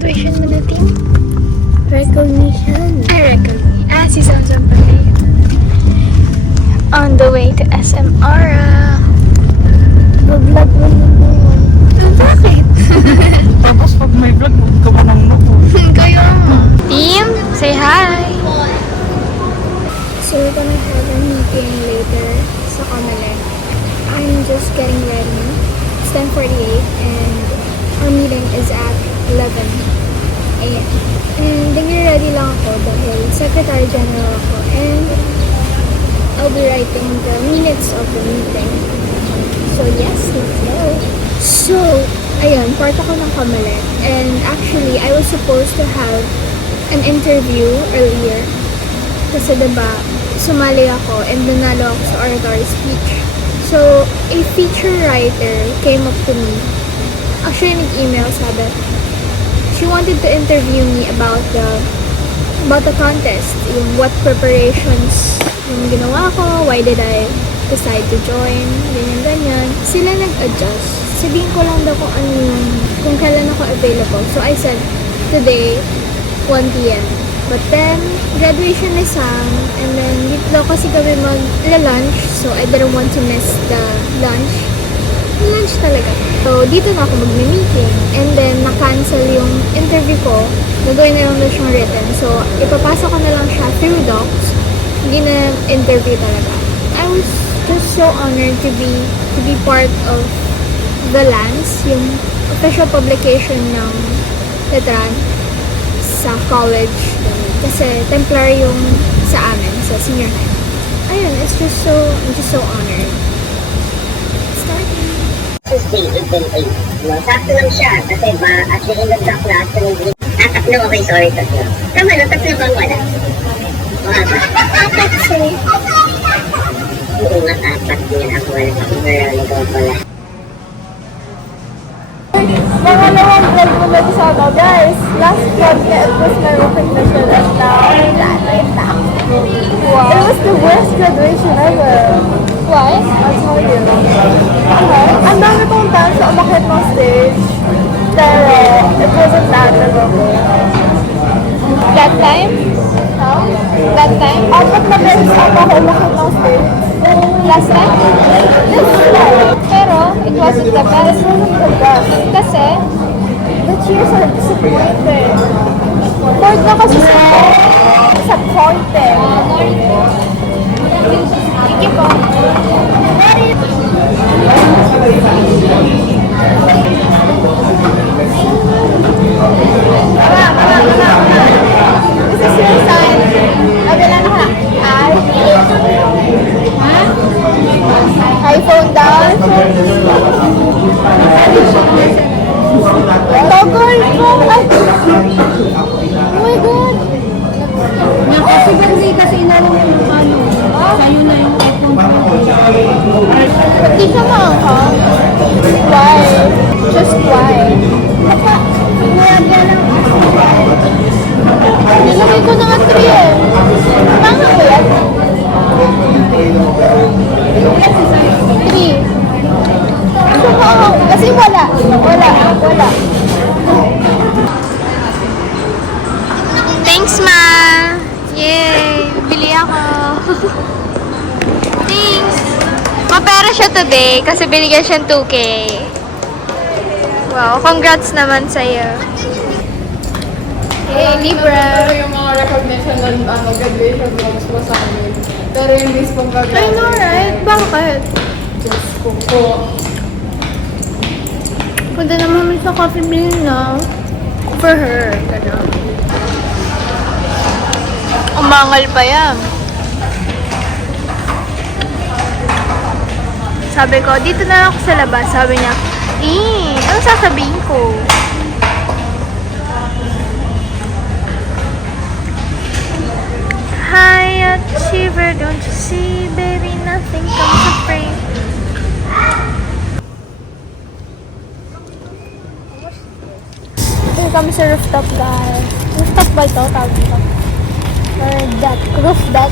graduation mo na, Tim? Recognition. Recognition. Si Samsung pala yun. On the way to SM Aura. Vlog mo naman. Bakit? Tapos pag may vlog, huwag ka ba nang nuto? Kaya mo. Tim, say hi! So we're gonna have a meeting later sa Comelec. I'm just getting ready. It's 10:48 and our meeting is at 11 a.m. And nag-ready lang ako dahil Secretary General ako and I'll be writing the minutes of the meeting. So yes, let's go. So, ayun, part ako ng Comelec. And actually, I was supposed to have an interview earlier. Kasi diba, sumali ako and nanalo ako sa oratory speech. So, a feature writer came up to me. Actually, nag-email, sabi, she wanted to interview me about the contest, yung what preparations yung ginawa ko, why did I decide to join, ganyan-ganyan. Sila nag-adjust. Sabihin ko lang daw kung kailan ako available. So, I said, today, 1 p.m. But then, graduation na sang, and then dito daw kasi kami mag-lunch, so I didn't want to miss the lunch. Lunch talaga. So, dito na ako mag-meeting. And then, na-cancel yung interview ko. Nagawin na lang daw siyang written. So, ipapasa ko na lang siya through docs. Hindi na interview talaga. I was just so honored to be part of the Lance, yung official publication ng Letran sa college. Kasi Templar yung sa amin, sa senior high. Ayun, I'm just so honored. Starting. Tuesday, April 8. No, sakto lang siya kasi at the end of the class, tatlo, okay, sorry, tatlo. Tama na, tatlo bang wala? Apat sir. Oo nga, apat din ako wala. Overall, pala. Pangalawang vlog mo na sa ano, guys. Last vlog niya, it was my recognition and now, wow. It was the worst graduation ever. Why? I'll tell you. Ang dami kong dance sa umakit ng stage. Pero, it wasn't that memorable. That time? Huh? That time? Apat na beses ako umakit ng stage. Last time? This time. Pero, it wasn't the best. It wasn't the best. Kasi, The cheers are disappointing. Bored na kasi sa disappointing. sige po. This is your sign. Abilan ka. iPhone down. Toggle ko. Ay. Oh my God. Kasi kasi inanong yung ano, sa'yo na yung iPhone ko. Hindi ka maanghang. Why? Just why? Nilagay ko na nga 3 eh. Maanghang ba yan? 3. So maanghang. Kasi wala. Thanks, ma! Yay! Bili ako. Thanks! Mapera siya today kasi binigyan siyang 2K. Wow, congrats naman sa'yo. Hey, Libra! Pero yung mga recognition ng graduation vlogs mo sa amin. Pero yung mismo gagawin. I know, right? Bakit? Diyos ko po. Punta naman sa coffee bean na. For her. Gano'n. Umangal pa yan. Sabi ko, dito na lang ako sa labas. Sabi niya, ano sasabihin ko? High achiever, don't you see, baby, nothing comes to free. Here kami sa rooftop, guys. Rooftop ba ito? Tawag dito. Or deck. Roof deck.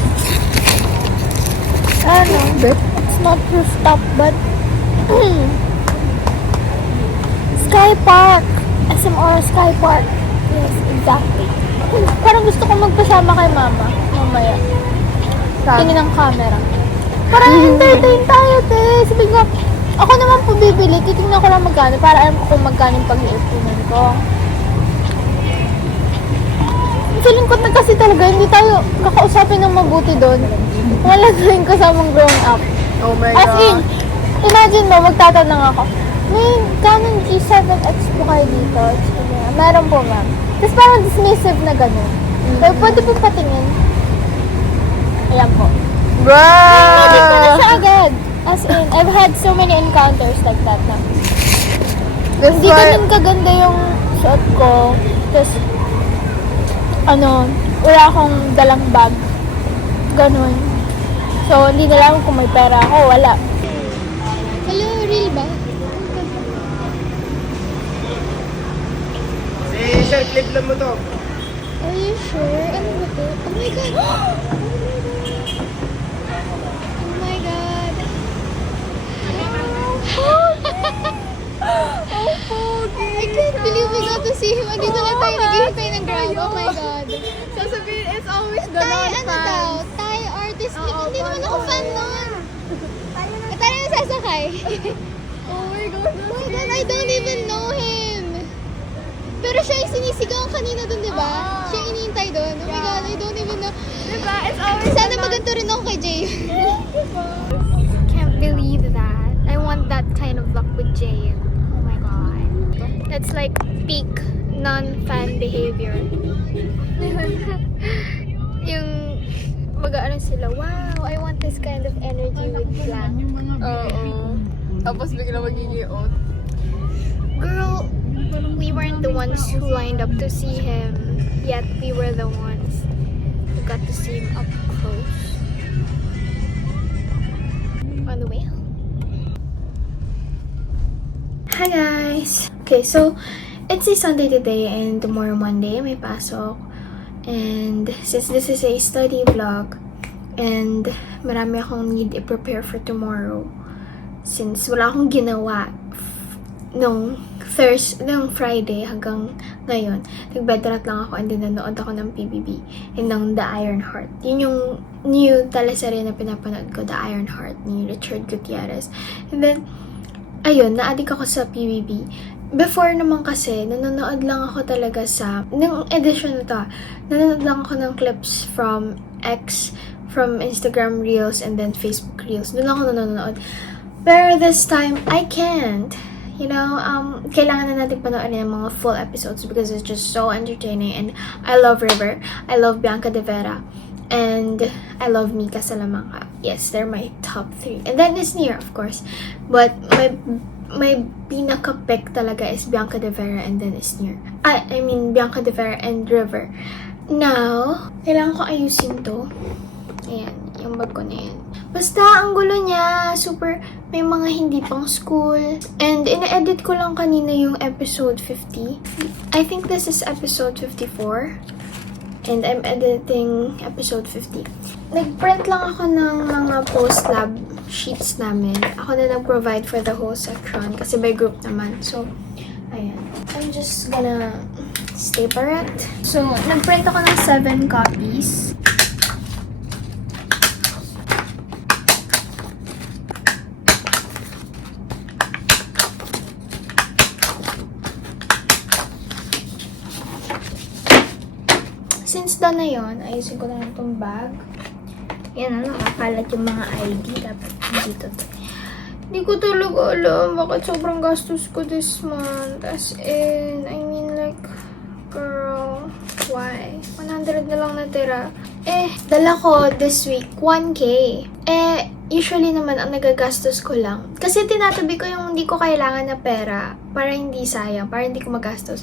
Ano? It's not rooftop, but Sky Park. SMR Sky Park. Yes, exactly. Parang gusto ko magpasama kay mama mamaya. Kini ng camera. Parang entertain tayo, te. Sabi ko, ako naman po bibili. Titingnan ko lang magkano para alam ko kung magkano yung pag-iipunan ko. Feeling ko na kasi talaga, hindi tayo kakausapin ng mabuti doon. Wala tayong kasamang grown up. Oh my As in, imagine mo, magtatanong ako, may Canon G7X po kayo dito? Sabi niya, meron po, ma'am. Tapos parang dismissive na gano'n. Pero pwede po patingin. Ayan po. Hindi ko na siya agad. As in, I've had so many encounters like that na. Hindi ganun kaganda yung suot ko. Tapos, wala akong dalang bag. Ganun. So, hindi na lang kung may pera ako. Wala. Hello, real ba? Sir, clip lang mo to. Are you sure? Ano ba to? Oh my God! Oh my God! Oh, pogi! I can't believe we got to see him. Andito na tayo naghihintay ng Grab. Oh my God! Sasabihin, it's always the Tayo, non ano daw? Tayo artist clip. Hindi naman ako fan nun. Tayo na sasakay. Oh my God. Oh my God, I don't even know him. Pero siya yung sinisigawan kanina dun, di ba? Siya yung iniintay dun. Oh my God, I don't even know. Diba? It's always Sana maganto rin ako kay Jay. Can't believe that. I want that kind of luck with Jay. Oh my God. That's like peak non-fan behavior. Yung mag-ano sila, wow, I want this kind of energy with blank. Oo. Tapos bigla magiging-out. Girl, we weren't the ones who lined up to see him, yet we were the ones who got to see him up close. On the way home. Hi guys! Okay, so it's a Sunday today and tomorrow Monday may pasok. And since this is a study vlog and marami akong need i-prepare for tomorrow, since wala akong ginawa nung Friday hanggang ngayon, nag-bedrat lang ako and then nanood ako ng PBB and ng The Iron Heart. Yun yung new teleserye na pinapanood ko, The Iron Heart ni Richard Gutierrez. And then, ayun, na-addict ako sa PBB. Before naman kasi, nanonood lang ako talaga ng edition na to, nanonood lang ako ng clips from X, from Instagram Reels, and then Facebook Reels. Doon lang ako nanonood. Pero this time, I can't. You know, kailangan na natin panoorin yung mga full episodes because it's just so entertaining. And I love River. I love Bianca De Vera. And I love Mika Salamanca. Yes, they're my top 3. And then Isnir, of course. But my pinaka-pick talaga is Bianca De Vera and then Isnir. I mean, Bianca De Vera and River. Now, kailangan ko ayusin to. Ayan, yung bag ko na yan. Basta, ang gulo niya. Super, may mga hindi pang school. And, ina-edit ko lang kanina yung episode 50. I think this is episode 54. And I'm editing episode 50. Nag-print lang ako ng mga post-lab sheets namin. Ako na nag-provide for the whole section. Kasi by group naman. So, ayan. I'm just gonna staple it. So, nag-print ako ng 7 copies. Since done na yun, ayusin ko na lang itong bag. Yan na, nakakalat yung mga ID. Dapat dito. Hindi ko talaga alam bakit sobrang gastos ko this month. As in, I mean like, girl, why? 100 na lang natira. Dala ko this week, 1K. Usually naman, ang nagagastos ko lang. Kasi tinatabi ko yung hindi ko kailangan na pera para hindi sayang, para hindi ko magastos.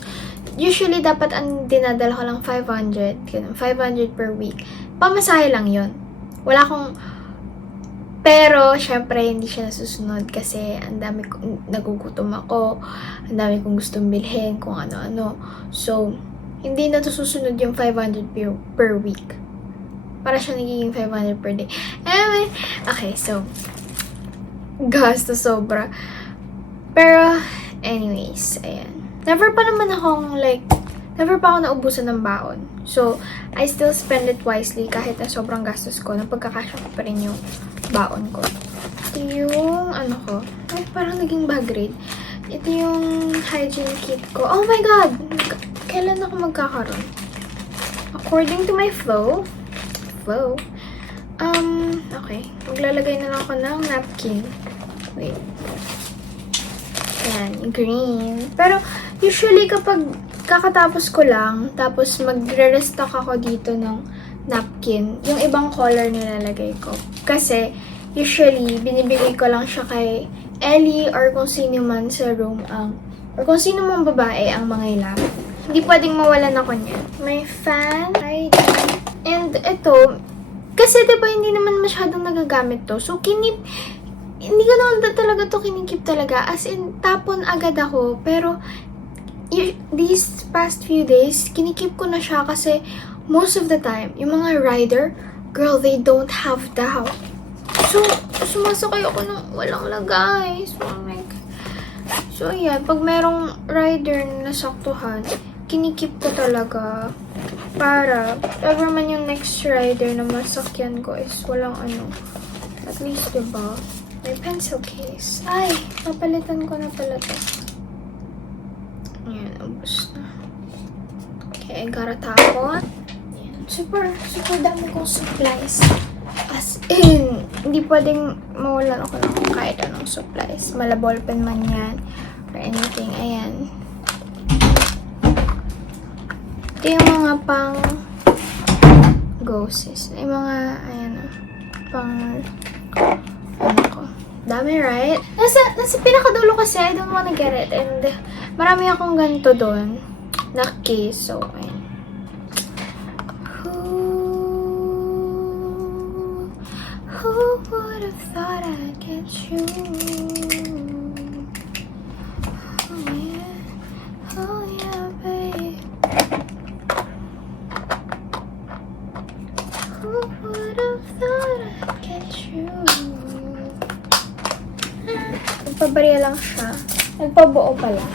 Usually, dapat ang dinadala ko lang 500. Ganun, 500 per week. Pamasahe lang yun. Wala akong... Pero, syempre, hindi siya nasusunod kasi ang dami kong nagugutom ako. Ang dami kong gustong bilhin, kung ano-ano. So, hindi na to susunod yung 500 per week. Para siya nagiging 500 per day. Anyway, okay, so, gasto sobra. Pero, anyways, ayan. Never pa naman akong, like, never pa ako naubusan ng baon. So, I still spend it wisely kahit na sobrang gastos ko. Napagkakasya ko pa rin yung baon ko. Ito yung, ano ko, ay, parang naging bag raid. Ito yung hygiene kit ko. Oh my God! Kailan ako magkakaroon? According to my flow, okay. Maglalagay na lang ako ng napkin. Wait. Yan, green. Pero, usually kapag kakatapos ko lang, tapos magre-restock ako dito ng napkin, yung ibang color nilalagay ko. Kasi, usually, binibigay ko lang siya kay Ellie or kung sino man sa room or kung sino mang babae ang mangailangan. Hindi pwedeng mawalan ako niyan. May fan, right? And ito, kasi diba hindi naman masyadong nagagamit to. So, hindi ko naman talaga to kinikip talaga. As in, tapon agad ako. Pero, these past few days, kinikip ko na siya kasi most of the time, yung mga rider, girl, they don't have that. So, sumasakay ako ng walang lagay. So, ayan. Pag merong rider na nasaktuhan, kinikip ko talaga para ever man yung next rider na masakyan ko is walang ano. At least, diba? May pencil case. Ay, papalitan ko na pala to. Ayan, ubos na. Okay, gotta tapon. Ayan, super dami kong supplies. As in, hindi pwedeng mawalan ako ng kahit anong supplies. Mala ballpen man yan or anything. Ayan. Ito yung mga pang ghosts. Yung mga, ayan pang ano ko. Dami, right? Nasa pinakadulo kasi, I don't wanna get it. And marami akong ganito doon na case. So, ayan. Who would have thought I'd get you? Oh yeah, babe. Who would have thought I'd get you? Nagpabarya lang siya. Nagpabuo pala.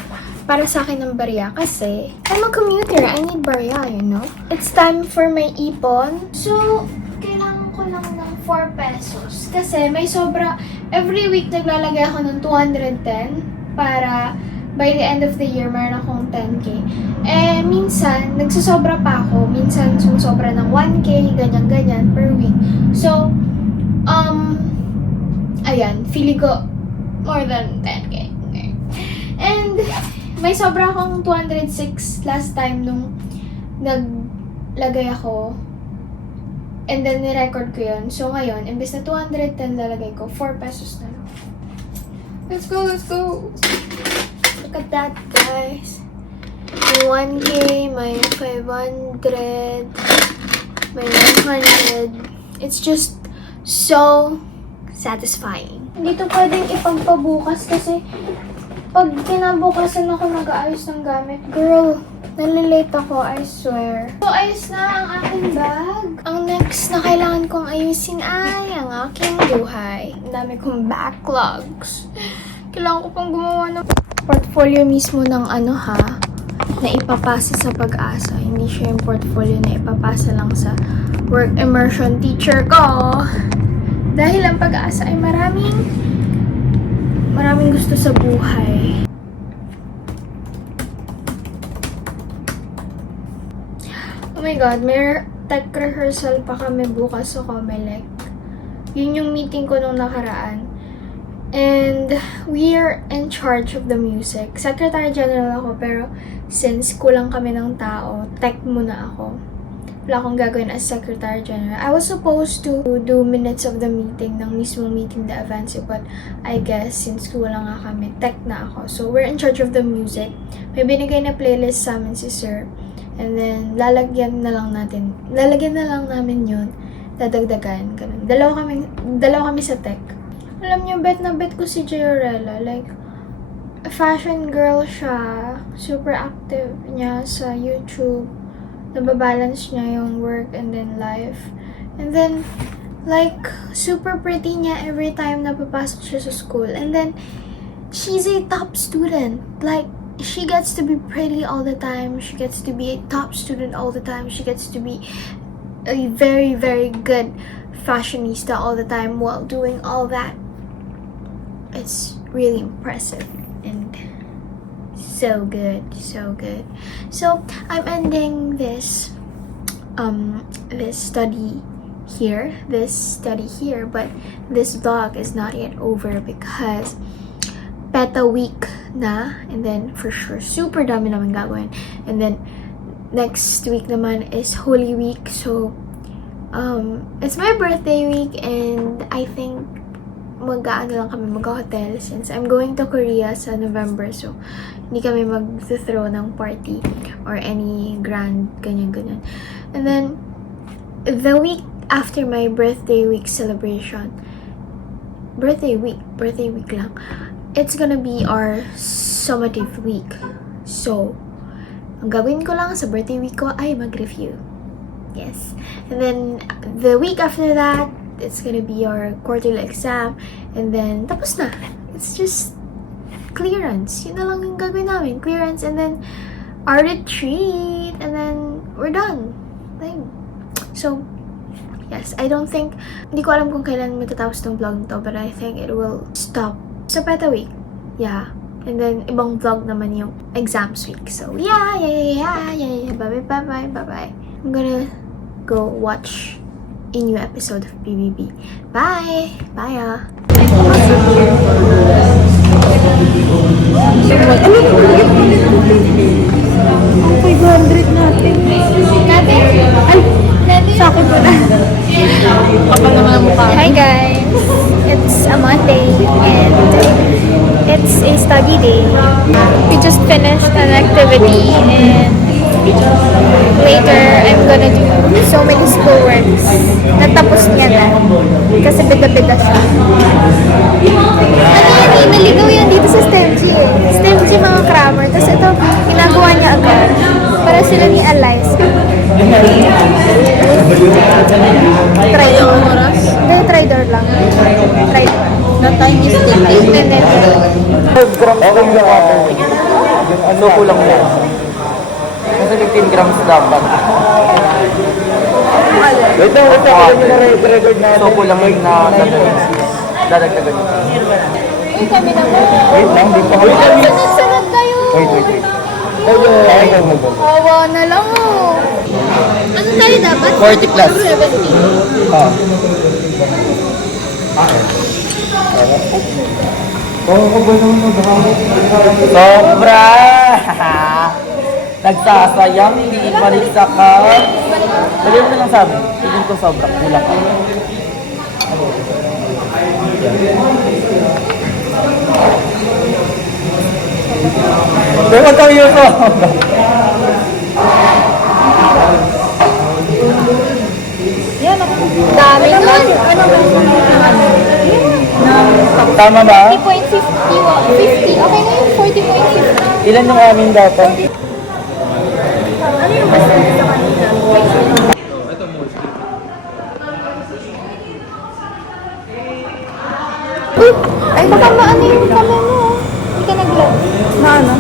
Para sa akin ng barya kasi I'm a commuter. I need barya, you know? It's time for my ipon. So, kailangan ko lang ng 4 pesos. Kasi may sobra. Every week naglalagay ako ng 210 para by the end of the year, meron akong 10K. Eh, minsan, nagsasobra pa ako. Minsan, sumusobra ng 1K, ganyan-ganyan per week. So, ayan, feeling ko more than 10K. Okay. And, may sobra akong 206 last time nung naglagay ako. And then, ni-record ko yun. So, ngayon, imbes na 210 lalagay ko, 4 pesos na lang. Let's go, let's go! Look at that, guys. May 1K, may 500, may 100. It's just so satisfying. Hindi to pwedeng ipagpabukas kasi pag kinabukasan ako nag-aayos ng gamit, girl, nalilate ako, I swear. So, ayos na ang aking bag. Ang next na kailangan kong ayusin ay ang aking buhay. Ang dami kong backlogs. Kailangan ko pang gumawa ng portfolio mismo ng ano ha, na ipapasa sa Pag-asa. Hindi siya yung portfolio na ipapasa lang sa work immersion teacher ko. Dahil ang Pag-asa ay maraming gusto sa buhay. Oh my God, may tech rehearsal pa kami bukas sa Comelec. Yun yung meeting ko nung nakaraan. And we're in charge of the music. Secretary General ako, pero since kulang kami ng tao, tech muna ako. Wala akong gagawin as Secretary General. I was supposed to do minutes of the meeting, ng mismong meeting na Avance, but I guess since kulang nga kami, tech na ako. So we're in charge of the music. May binigay na playlist sa amin si Sir. And then, lalagyan na lang namin yun. Dadagdagan, ganun. Dalawa kami sa tech. Alam niyo, bet na bet ko si Giorella. Like, a fashion girl siya. Super active niya sa YouTube. Nababalance niya yung work and then life. And then, like, super pretty niya every time na papasok siya sa school. And then, she's a top student. Like, she gets to be pretty all the time. She gets to be a top student all the time. She gets to be a very, very good fashionista all the time while doing all that. It's really impressive and so good, so good. So I'm ending this study here, but this vlog is not yet over because PETA week na, and then for sure super dami naman gagawin, and then next week naman is Holy Week. So it's my birthday week, and I think mag-hotel since I'm going to Korea sa November, so hindi kami mag-throw ng party or any grand ganyan. And then the week after my birthday week celebration, birthday week lang, it's gonna be our summative week. So ang gawin ko lang sa birthday week ko ay mag-review. Yes. And then the week after that, it's gonna be our quarterly exam, and then tapos na. It's just clearance. Yun na lang yung gagawin namin. Clearance, and then our retreat, and then we're done. Like, so, yes, I don't think, hindi ko alam kung kailan matatapos tong vlog to, but I think it will stop sa PETA week. Yeah. And then, ibang vlog naman yung exams week. So, yeah. Bye-bye. I'm gonna go watch a new episode of BBB. Bye! Bye, Hi guys! It's a Monday and it's a study day. We just finished an activity and later I'm gonna do so many schoolworks. Natapos niya na kasi bida-bida siya. Ano yan, naligaw yan dito sa STEMG eh. STEMG mga crammer. Tapos ito, ginagawa niya agad. Para sila ni Alice. Tridor. Hindi, tridor lang. Tridor. The time is still Ano kulang yan? Kasi 15 grams dapat. Wait lang, record na. So kulang yun na dadagdagan. Uy, kami naman. Wait lang, di pa. Sunod-sunod kayo. Wait. Awa na lang oh. Ano tayo dapat? 40 plus. 70. Ah. Sobra! Nagsasayang, hindi ipaligsa ka. Sabi mo na lang sabi, tigil ko sobra, kulang ka. Pero wag kang yuso! Dami nun. Tama ba? 50.50. 50. Okay na yun. 40.50. Ilan yung amin dapat? Ano yung mas sa kanila? Uy! Ay, baka maano yung kamay mo. Hindi ka nag-vlog. Na ano?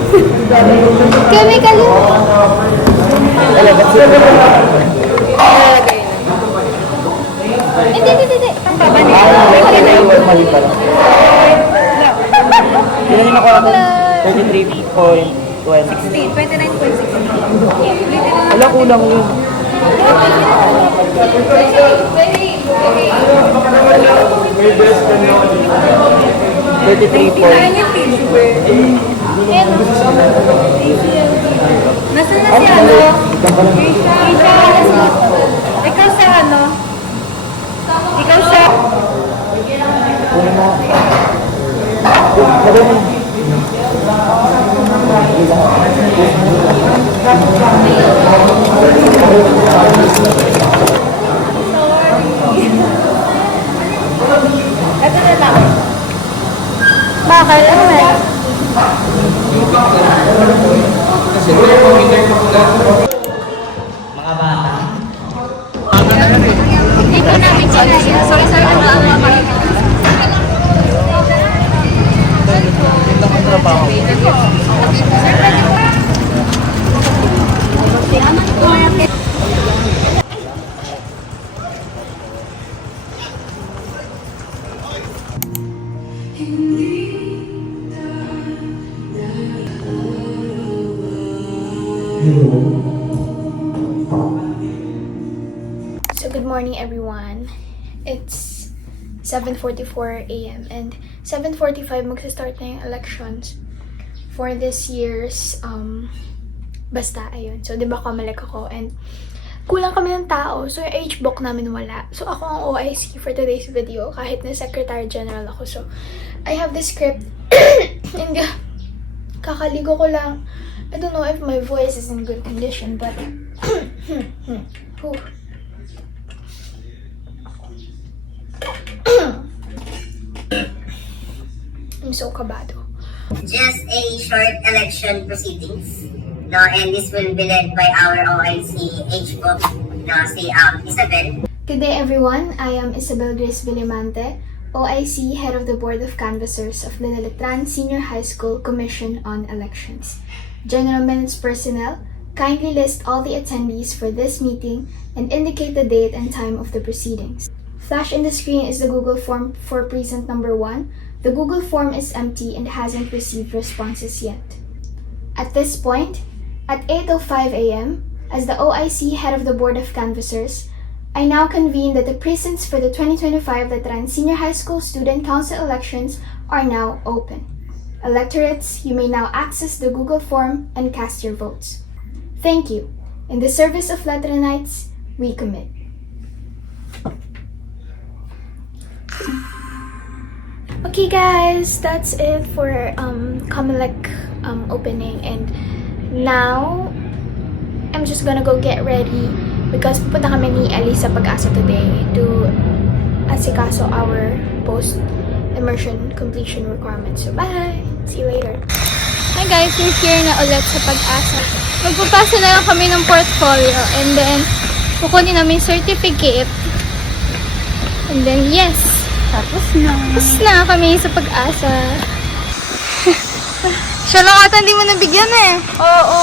Chemical yun. Hindi. Ang baba niya. Mali pala. Ilan yung nakuha ko? 33.20. 29.60. Wala, kulang yun. Nasaan na si ano? Ikaw sa ano? Ikaw sa... Ito na lang. Bakit? Ano na? Mga bata. Dito namin sila. Sorry, Ito ang trabaho. Sir, So good morning everyone. It's 7:44 a.m. and 7:45 magsa-start na yung elections for this year's basta ayun. So 'di ba kamalek ako and kulang kami ng tao. So yung HBOC namin wala. So ako ang OIC for today's video kahit na Secretary General ako. So I have the script and kakaligo ko lang. I don't know if my voice is in good condition but whew. I'm so kabado. Just a short election proceedings. No, and this will be led by our OIC HBOC, no, si Isabel. Good day everyone, I am Isabel Grace Villamante, OIC Head of the Board of Canvassers of the Leletran Senior High School Commission on Elections. General Minutes personnel, kindly list all the attendees for this meeting and indicate the date and time of the proceedings. Flash in the screen is the Google form for precinct number 1. The Google form is empty and hasn't received responses yet. At this point, at 8:05 a.m., as the OIC Head of the Board of Canvassers, I now convene that the precincts for the 2025 Letran Senior High School Student Council elections are now open. Electorates, you may now access the Google form and cast your votes. Thank you. In the service of Letranites, we commit. Okay guys, that's it for Comelec opening, and now I'm just gonna go get ready because pupunta kami ni Ellie sa Pag-asa today to asikaso our post-immersion completion requirements. So bye! See you later! Hi guys, we're here na ulit sa Pag-asa. Magpapasa na lang kami ng portfolio and then kukunin namin certificate. And then yes, tapos na kami sa Pag-asa. Siya lang ata hindi mo nabigyan eh. Oo.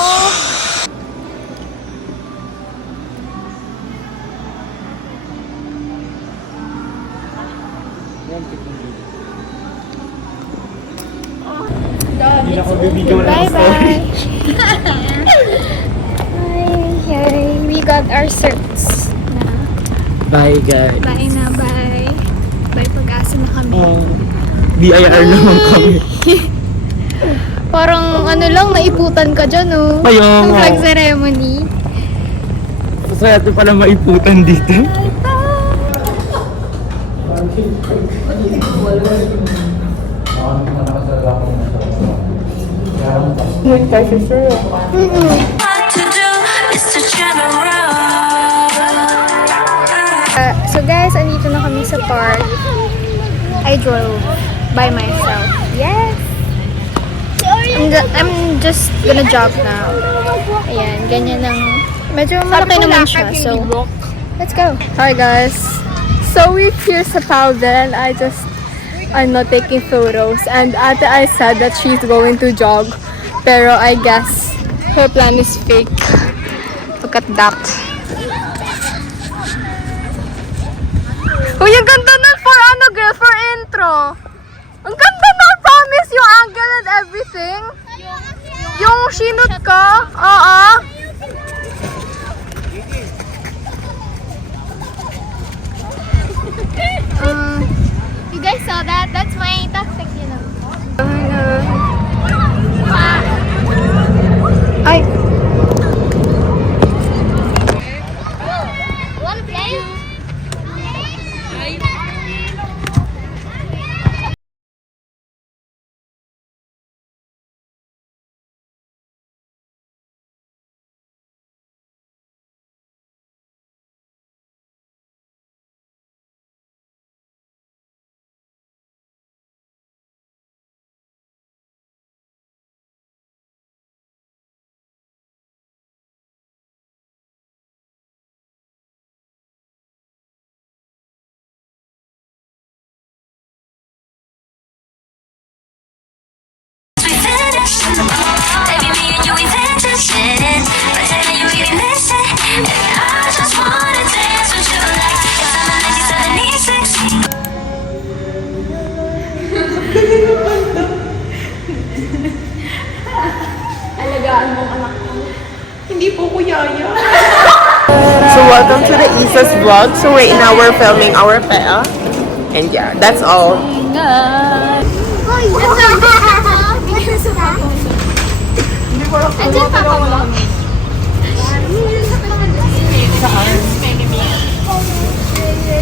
Hindi na ako bibigyan ng Bye-bye. Hi. We got our certs na. Bye guys. Bye na, bye. Bye, Pag-asa na kami. BIR naman kami. Parang ano lang, naiputan ka dyan, oh. Kaya Ang nga. flag ceremony. Masaya pala maiputan dito. So guys, andito na kami sa park. I drove by myself. Yes! I'm just gonna jog now. Ayan, ganyan lang. Medyo malaki naman siya, so let's go. Hi guys. So we're here sa Powell. I'm not taking photos. And Ate I said that she's going to jog. Pero I guess her plan is fake. Look at that. Uy, ang ganda nun for ano girl, for intro. Ang ganda na, promise yung angle and everything. Yung sinut ko, oo. You guys saw that? That's my toxic, you know. Ay, So welcome to the Isa's vlog. So right now we're filming our pea. And yeah, that's all. Andiyan pa ako.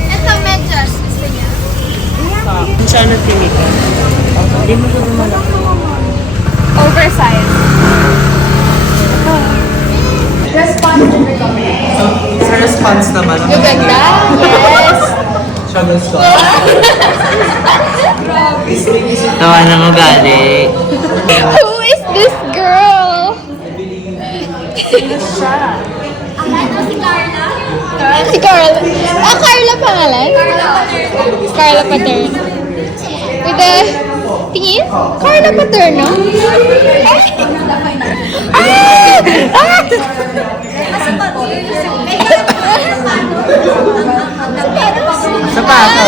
Ito, medyas. Gusto niya. Siya na timikan. Hindi mo ko malaki. Oversized. Sa response naman. Ganda? Yes. Siya gusto. Tawa na mo gali. Who is this girl? Si Carla. Ah, Carla pangalan? Carla Paterno. With the tingin? Carla Paterno? Sa pato.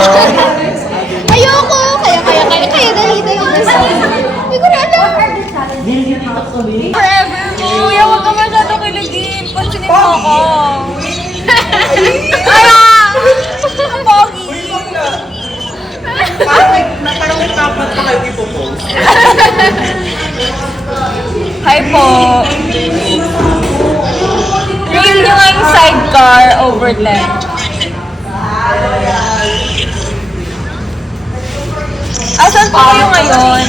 Ayoko! Kaya, dali. Hindi ko na alam. Forever mo. Kuya, huwag ka masyadong kiligin. Pansinin mo ako. Kaya! Ang pogi. Parang dapat na kayo ipopost. Hi po. Rate nyo nga yung sidecar over 10. Asan po kayo ngayon?